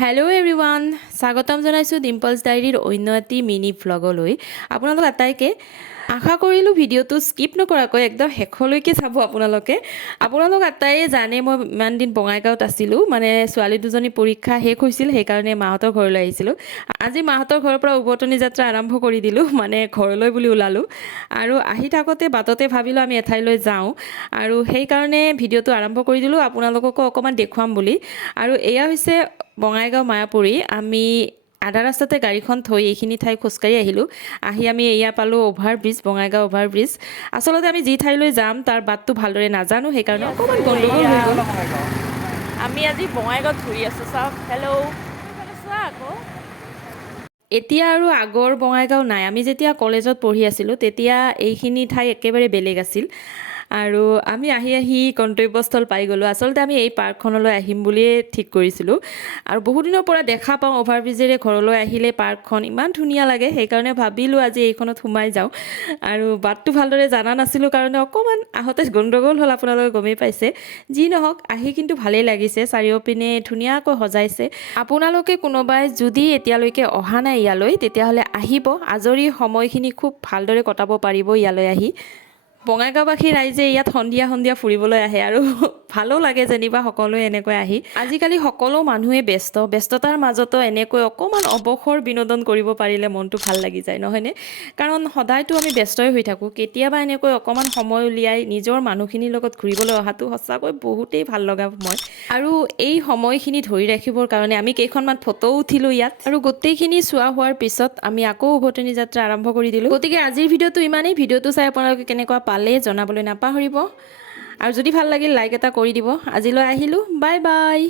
Hello' everyone, স্বাগতম জনাইছোঁ ডিম্পলছ ডায়েৰীৰ অন্য এটি মিনি ভ্লগলৈ। আপোনালোক আটাইকে আশা কৰিলোঁ ভিডিঅ'টো স্কিপ নকৰাকৈ একদম শেষলৈকে চাব আপোনালোক আটাইয়ে জানে মই ইমান দিন বঙাইগাঁৱত আছিলোঁ, মানে ছোৱালী দুজনী পৰীক্ষা শেষ হৈছিল, সেইকাৰণে মাহঁতৰ ঘৰলৈ আহিছিলোঁ। আজি মাহঁতৰ ঘৰৰ পৰা উভতনি যাত্ৰা আৰম্ভ কৰি দিলোঁ, মানে ঘৰলৈ বুলি ওলালোঁ। আৰু আহি থাকোঁতে বাটতে ভাবিলোঁ আমি এঠাইলৈ যাওঁ, আৰু সেইকাৰণে ভিডিঅ'টো আৰম্ভ কৰি দিলোঁ আপোনালোককো অকণমান দেখুৱাম বুলি। আৰু এয়া হৈছে বঙাইগাঁও মায়াপুৰী। আমি আধা ৰাস্তাতে গাড়ীখন থৈ এইখিনি ঠাই খোজকাঢ়ি আহিলোঁ। আহি আমি এয়া পালোঁ অ'ভাৰব্ৰিজ, বঙাইগাঁও অ'ভাৰব্ৰিজ। আচলতে আমি যি ঠাইলৈ যাম তাৰ বাটটো ভালদৰে নাজানো, সেইকাৰণে অকণমান গণ্ডগোল হৈ গ'ল। আমি আজি বঙাইগাঁৱত ঘূৰি আছোঁ, চাওক। হেল্ল', চোৱা আকৌ। এতিয়া আৰু আগৰ বঙাইগাঁও নাই। আমি যেতিয়া কলেজত পঢ়ি আছিলোঁ তেতিয়া এইখিনি ঠাই একেবাৰে বেলেগ আছিল। আৰু আমি আহি আহি গন্তব্যস্থল পাই গ'লোঁ। আচলতে আমি এই পাৰ্কখনলৈ আহিম বুলিয়ে ঠিক কৰিছিলোঁ। আৰু বহুদিনৰ পৰা দেখা পাওঁ অ'ভাৰব্ৰিজেৰে ঘৰলৈ আহিলে পাৰ্কখন ইমান ধুনীয়া লাগে, সেইকাৰণে ভাবিলোঁ আজি এইখনত সোমাই যাওঁ। আৰু বাটটো ভালদৰে জানা নাছিলোঁ কাৰণে অকণমান আহোঁতে গণ্ডগোল হ'ল, আপোনালোকে গমেই পাইছে। যি নহওক, আহি কিন্তু ভালেই লাগিছে। চাৰিওপিনে ধুনীয়াকৈ সজাইছে। আপোনালোকে কোনোবাই যদি এতিয়ালৈকে অহা নাই ইয়ালৈ, তেতিয়াহ'লে আহিব। আজৰি সময়খিনি খুব ভালদৰে কটাব পাৰিব ইয়ালৈ আহি। বঙাইগাঁওবাসী ৰাইজে ইয়াত সন্ধিয়া সন্ধিয়া ফুৰিবলৈ আহে, আৰু ভালো লাগে যেনিবা সকলোৱে এনেকৈ আহি। আজিকালি সকলো মানুহে ব্যস্ততাৰ মাজতো এনেকৈ অকণমান অৱসৰ বিনোদন কৰিব পাৰিলে মনটো ভাল লাগি যায়, নহয়নে? কাৰণ সদায়তো আমি ব্যস্তই হৈ থাকোঁ। কেতিয়াবা এনেকৈ অকণমান সময় উলিয়াই নিজৰ মানুহখিনিৰ লগত ঘূৰিবলৈ অহাটো সঁচাকৈ বহুতেই ভাল লগা সময়। আৰু এই সময়খিনি ধৰি ৰাখিবৰ কাৰণে আমি কেইখনমান ফটো উঠিলোঁ ইয়াত। আৰু গোটেইখিনি চোৱা হোৱাৰ পিছত আমি আকৌ উভতনি যাত্ৰা আৰম্ভ কৰি দিলোঁ। গতিকে আজিৰ ভিডিঅ'টো ইমানেই। ভিডিঅ'টো চাই আপোনালোকে কেনেকুৱা পালে জনাবলৈ নাপাহৰিব। আৰু যদি ভাল লাগিল লাইক এটা কৰি দিব। আজিলৈ আহিলোঁ, বাই বাই।